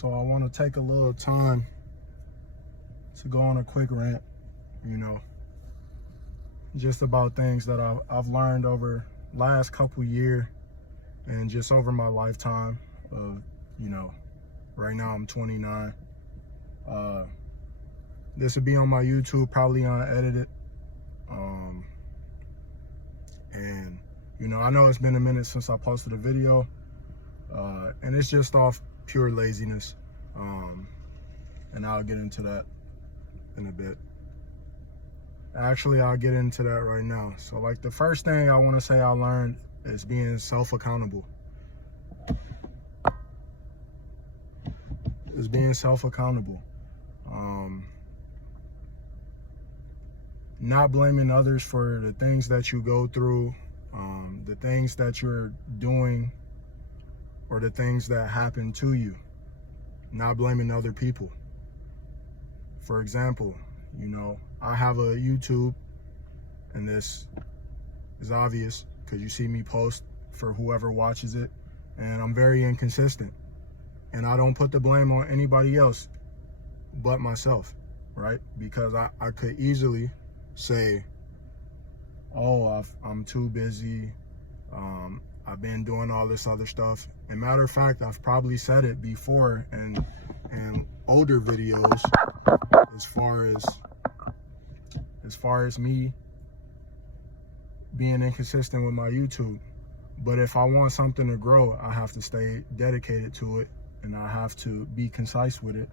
So I want to take a little time to go on a quick rant, you know, just about things that I've learned over last couple years and just over my lifetime of, right now I'm 29. This will be on my YouTube, probably unedited. And, I know it's been a minute since I posted a video, and it's just off pure laziness. And I'll get into that in a bit. Actually, I'll get into that right now. So, like, the first thing I want to say I learned is being self-accountable. Is being self-accountable. Not blaming others for the things that you go through, the things that you're doing, or the things that happen to you. Not blaming other people. For example, I have a YouTube, and this is obvious because you see me post for whoever watches it, and I'm very inconsistent. And I don't put the blame on anybody else but myself, right? Because I could easily say, oh, I'm too busy, I've been doing all this other stuff. And matter of fact, I've probably said it before in older videos as far as me being inconsistent with my YouTube. But if I want something to grow, I have to stay dedicated to it, and I have to be concise with it,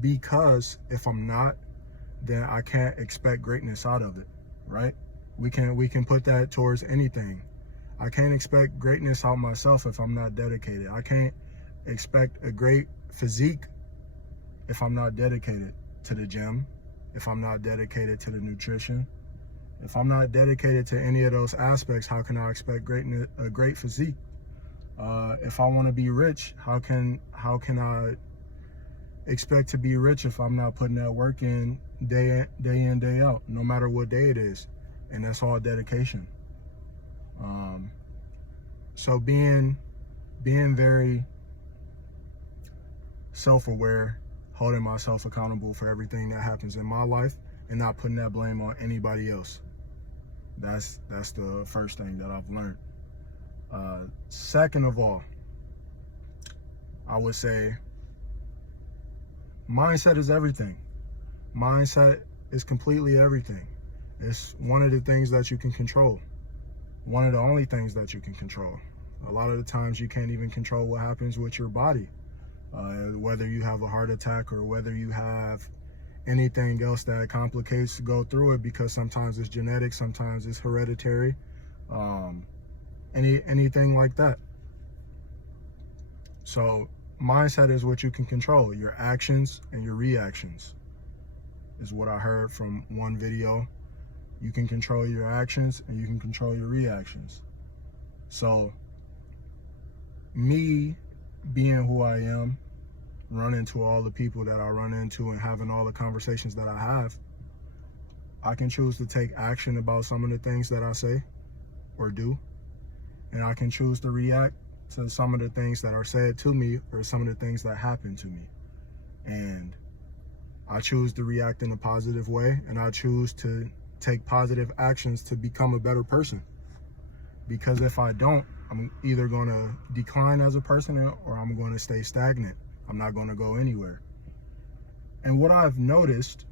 because if I'm not, then I can't expect greatness out of it, right? We can put that towards anything. I can't expect greatness out of myself if I'm not dedicated. I can't expect a great physique if I'm not dedicated to the gym, if I'm not dedicated to the nutrition. If I'm not dedicated to any of those aspects, how can I expect a great physique? If I want to be rich, how can I expect to be rich if I'm not putting that work in day in, day out, no matter what day it is? And that's all dedication. So being very self-aware, holding myself accountable for everything that happens in my life, and not putting that blame on anybody else. That's the first thing that I've learned. Second of all, I would say mindset is everything. Mindset is completely everything. It's one of the things that you can control. One of the only things that you can control. A lot of the times you can't even control what happens with your body. Whether you have a heart attack or whether you have anything else that complicates to go through it, because sometimes it's genetic, sometimes it's hereditary, anything like that. So mindset is what you can control. Your actions and your reactions is what I heard from one video. You can control your actions and you can control your reactions. So me being who I am, running into all the people that I run into and having all the conversations that I have, I can choose to take action about some of the things that I say or do, and I can choose to react to some of the things that are said to me or some of the things that happen to me. And I choose to react in a positive way, and I choose to take positive actions to become a better person. Because if I don't, I'm either going to decline as a person or I'm going to stay stagnant. I'm not going to go anywhere. And what I've noticed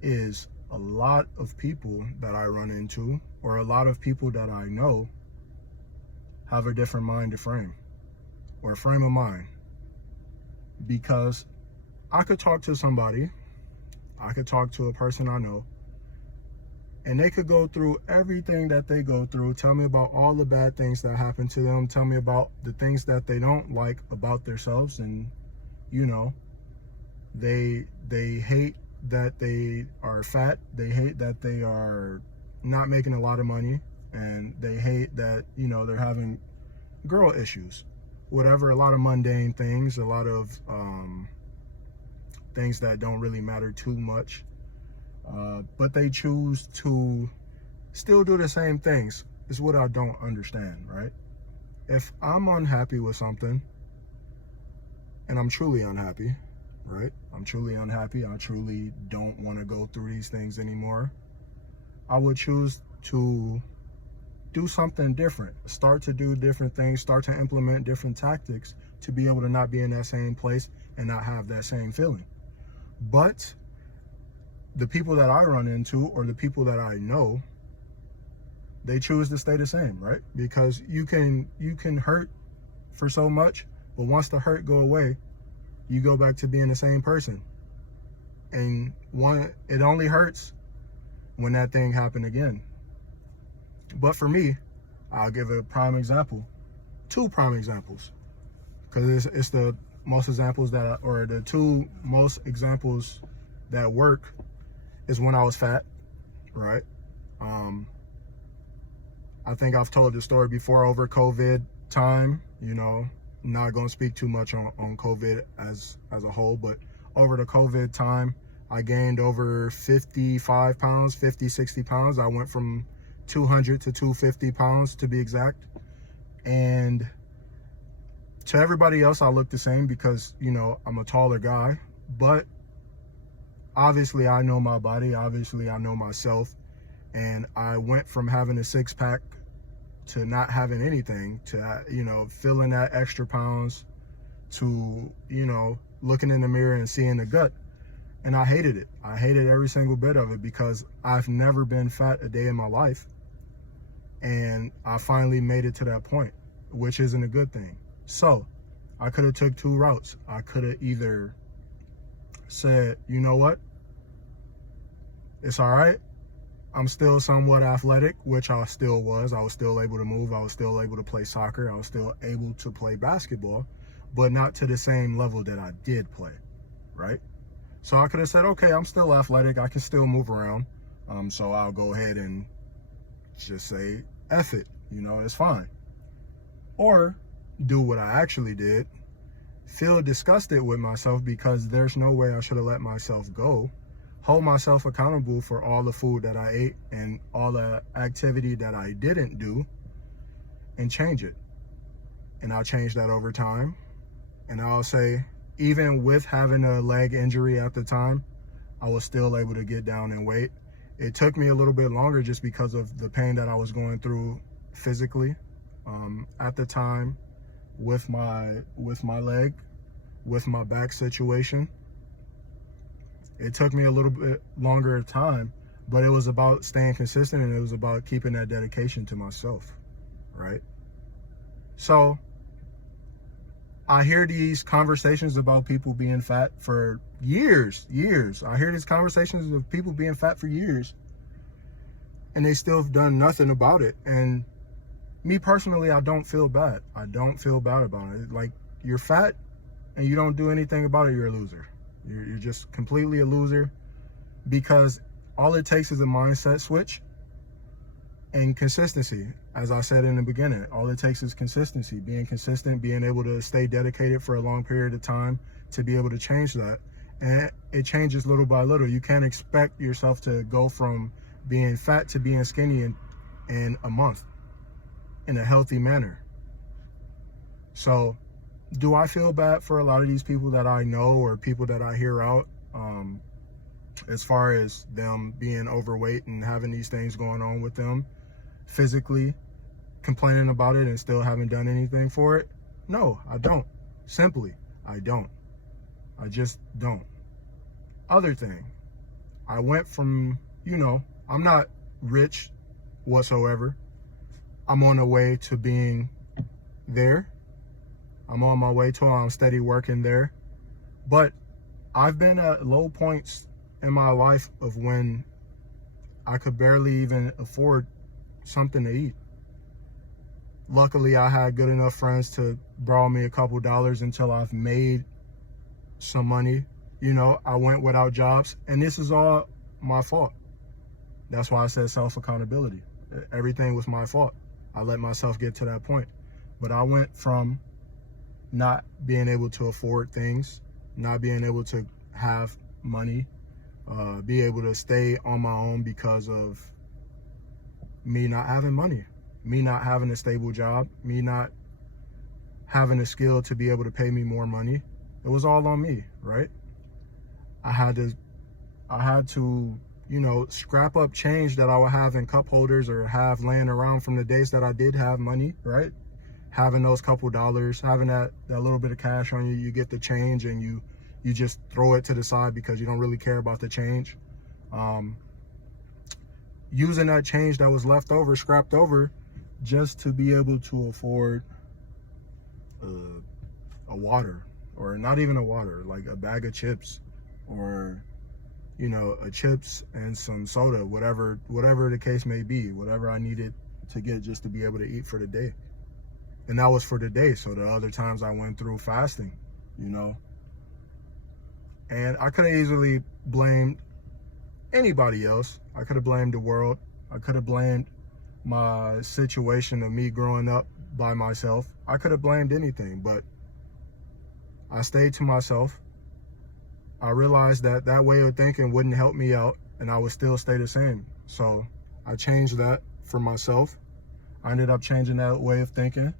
is a lot of people that I run into, or a lot of people that I know, have a different mind frame, or frame of mind. Because I could talk to somebody, I could talk to a person I know, and they could go through everything that they go through, tell me about all the bad things that happen to them, tell me about the things that they don't like about themselves, and they hate that they are fat, they hate that they are not making a lot of money, and they hate that they're having girl issues, whatever, a lot of mundane things, a lot of things that don't really matter too much. But they choose to still do the same things, is what I don't understand, right? If I'm unhappy with something and I'm truly unhappy, right? I'm truly unhappy. I truly don't want to go through these things anymore. I would choose to do something different, start to do different things, start to implement different tactics to be able to not be in that same place and not have that same feeling. But the people that I run into, or the people that I know, they choose to stay the same, right? Because you can hurt for so much, but once the hurt go away, you go back to being the same person. And it only hurts when that thing happened again. But for me, I'll give a prime example, 2 prime examples, because it's the most examples or the 2 most examples that work is when I was fat, right? I think I've told the story before over COVID time, not going to speak too much on COVID as a whole, but over the COVID time, I gained over 55 pounds, 50, 60 pounds. I went from 200 to 250 pounds to be exact. And to everybody else, I look the same because, I'm a taller guy, but obviously I know my body. Obviously I know myself. And I went from having a 6-pack to not having anything to, feeling that extra pounds to, looking in the mirror and seeing the gut. And I hated it. I hated every single bit of it because I've never been fat a day in my life. And I finally made it to that point, which isn't a good thing. So I could have took 2 routes. I could have either said, you know what? It's all right. I'm still somewhat athletic, which I still was. I was still able to move. I was still able to play soccer. I was still able to play basketball, but not to the same level that I did play, right? So I could have said, okay, I'm still athletic. I can still move around. So I'll go ahead and just say, F it, it's fine. Or do what I actually did, feel disgusted with myself because there's no way I should have let myself go, hold myself accountable for all the food that I ate and all the activity that I didn't do, and change it. And I'll change that over time. And I'll say, even with having a leg injury at the time, I was still able to get down in weight. It took me a little bit longer just because of the pain that I was going through physically at the time with my leg, with my back situation. It took me a little bit longer time, but it was about staying consistent, and it was about keeping that dedication to myself, right? So I hear these conversations about people being fat for years. I hear these conversations of people being fat for years, and they still have done nothing about it. And me personally, I don't feel bad. I don't feel bad about it. Like, you're fat and you don't do anything about it, you're a loser. You're just completely a loser, because all it takes is a mindset switch and consistency. As I said in the beginning, all it takes is consistency, being consistent, being able to stay dedicated for a long period of time to be able to change that. And it changes little by little. You can't expect yourself to go from being fat to being skinny in a month in a healthy manner. So do I feel bad for a lot of these people that I know or people that I hear out as far as them being overweight and having these things going on with them physically, complaining about it and still haven't done anything for it? No, I don't. Simply, I don't. I just don't. Other thing, I went from, I'm not rich whatsoever. I'm on the way to being there. I'm on my way to it. I'm steady working there. But I've been at low points in my life of when I could barely even afford something to eat. Luckily, I had good enough friends to borrow me a couple dollars until I've made some money. I went without jobs, and this is all my fault. That's why I said self-accountability. Everything was my fault. I let myself get to that point. But I went from not being able to afford things, not being able to have money, be able to stay on my own because of me not having money, me not having a stable job, me not having a skill to be able to pay me more money. It was all on me, right? I had to, scrap up change that I would have in cup holders or have laying around from the days that I did have money, right? Having those couple dollars, having that little bit of cash on you, you get the change and you just throw it to the side because you don't really care about the change. Using that change that was left over, scrapped over, just to be able to afford a water, or not even a water, like a bag of chips, or a chips and some soda, whatever the case may be, whatever I needed to get just to be able to eat for the day. And that was for the day. So the other times I went through fasting, and I could have easily blamed anybody else. I could have blamed the world. I could have blamed my situation of me growing up by myself. I could have blamed anything, but I stayed to myself. I realized that way of thinking wouldn't help me out, and I would still stay the same. So I changed that for myself. I ended up changing that way of thinking,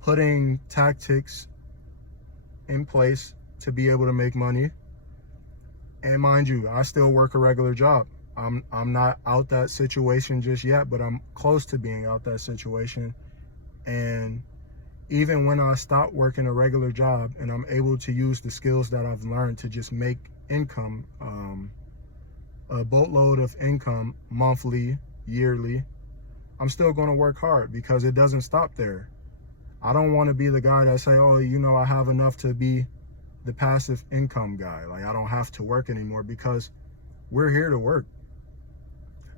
putting tactics in place to be able to make money. And mind you, I still work a regular job. I'm not out that situation just yet, but I'm close to being out that situation. And even when I stop working a regular job and I'm able to use the skills that I've learned to just make income, a boatload of income monthly, yearly, I'm still going to work hard because it doesn't stop there. I don't want to be the guy that say, oh, I have enough to be the passive income guy. Like, I don't have to work anymore, because we're here to work.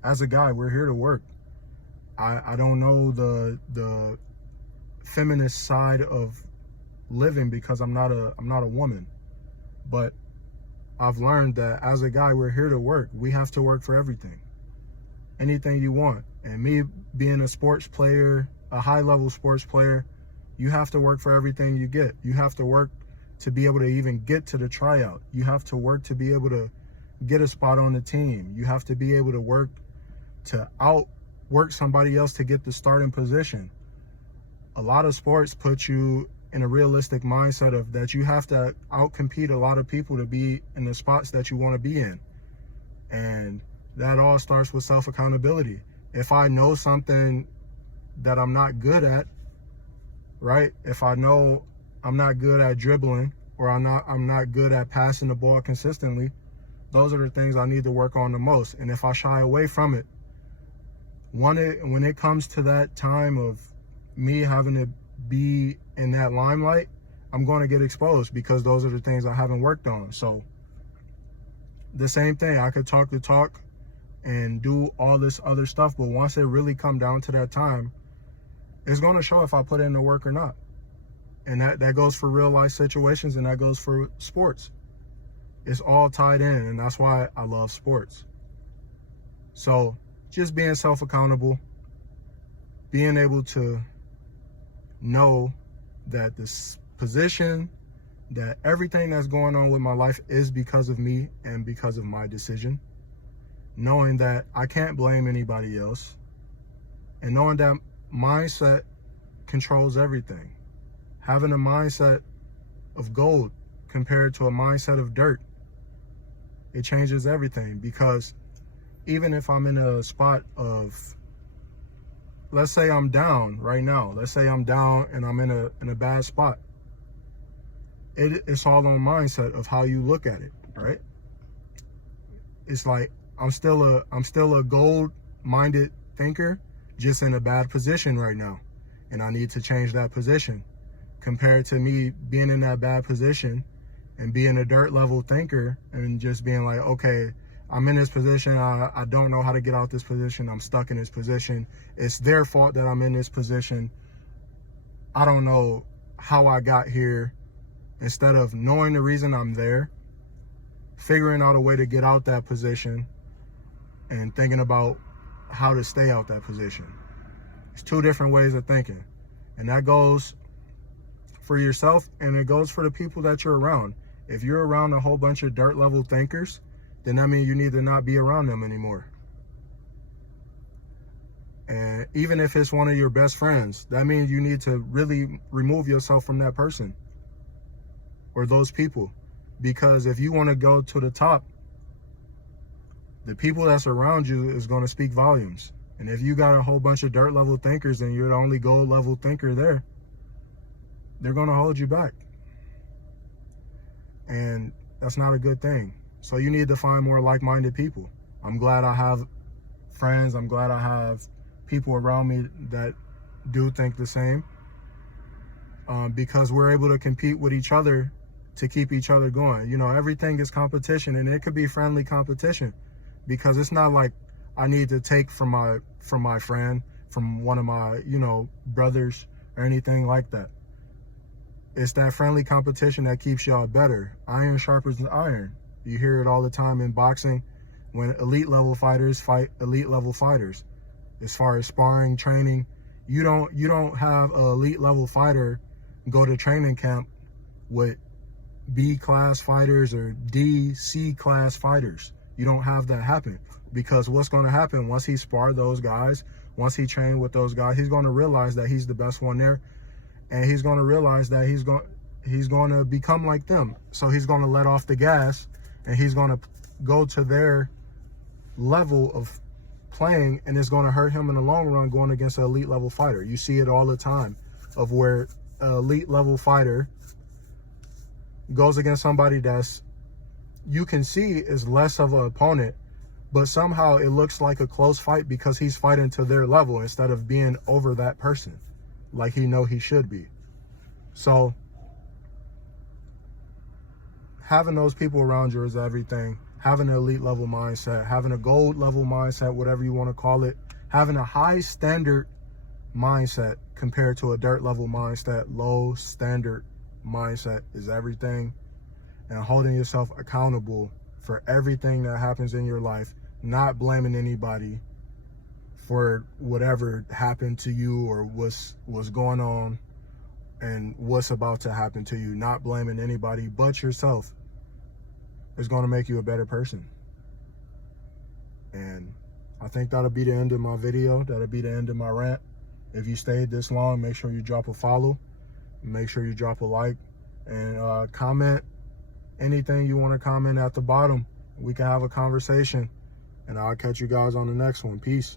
As a guy, we're here to work. I don't know the feminist side of living because I'm not a woman, but I've learned that as a guy, we're here to work. We have to work for everything, anything you want. And me being a sports player, a high level sports player, you have to work for everything you get. You have to work to be able to even get to the tryout. You have to work to be able to get a spot on the team. You have to be able to work to outwork somebody else to get the starting position. A lot of sports put you in a realistic mindset of that you have to outcompete a lot of people to be in the spots that you want to be in. And that all starts with self-accountability. If I know something that I'm not good at, right? If I know I'm not good at dribbling, or I'm not good at passing the ball consistently, those are the things I need to work on the most. And if I shy away from it, when it comes to that time of me having to be in that limelight, I'm going to get exposed because those are the things I haven't worked on. So the same thing, I could talk the talk and do all this other stuff, but once it really come down to that time, it's going to show if I put in the work or not. And that goes for real life situations, and that goes for sports. It's all tied in, and that's why I love sports. So just being self-accountable, being able to know that this position, that everything that's going on with my life is because of me and because of my decision. Knowing that I can't blame anybody else, and knowing that mindset controls everything. Having a mindset of gold compared to a mindset of dirt, it changes everything. Because even if I'm in a spot of, let's say I'm down right now, let's say I'm down and I'm in a bad spot, it's all on mindset of how you look at it, right? It's like I'm still a gold-minded thinker, just in a bad position right now, and I need to change that position. Compared to me being in that bad position and being a dirt level thinker and just being like, okay, I'm in this position, I don't know how to get out this position, I'm stuck in this position, it's their fault that I'm in this position, I don't know how I got here. Instead of knowing the reason I'm there, figuring out a way to get out that position and thinking about how to stay out that position. It's two different ways of thinking, and that goes for yourself, and it goes for the people that you're around. If you're around a whole bunch of dirt level thinkers, then that means you need to not be around them anymore. And even if it's one of your best friends, that means you need to really remove yourself from that person. or those people. Because if you want to go to the top, the people that's around you is going to speak volumes. And if you got a whole bunch of dirt level thinkers and you're the only gold level thinker there, they're going to hold you back. And that's not a good thing. So you need to find more like-minded people. I'm glad I have friends. I'm glad I have people around me that do think the same, because we're able to compete with each other to keep each other going. You know, everything is competition, and it could be friendly competition, because it's not like I need to take from my friend, from one of my, you know, brothers or anything like that. It's that friendly competition that keeps y'all better. Iron sharpens iron. You hear it all the time in boxing when elite level fighters fight elite level fighters. As far as sparring, training, you don't have an elite level fighter go to training camp with B class fighters or D, C class fighters. You don't have that happen, because what's going to happen once he sparred those guys, once he trained with those guys, he's going to realize that he's the best one there, and he's going to realize that he's going to become like them. So he's going to let off the gas, and he's going to go to their level of playing, and it's going to hurt him in the long run going against an elite level fighter. You see it all the time, of where an elite level fighter goes against somebody that's, you can see is less of an opponent, but somehow it looks like a close fight because he's fighting to their level instead of being over that person like he should be. So having those people around you is everything. Having an elite level mindset, having a gold level mindset, whatever you want to call it, having a high standard mindset compared to a dirt level mindset, low standard mindset is everything. And holding yourself accountable for everything that happens in your life, not blaming anybody for whatever happened to you or what's going on and what's about to happen to you. Not blaming anybody but yourself is going to make you a better person. And I think that'll be the end of my video. That'll be the end of my rant. If you stayed this long, make sure you drop a follow, make sure you drop a like, and comment anything you want to comment at the bottom. We can have a conversation, and I'll catch you guys on the next one. Peace.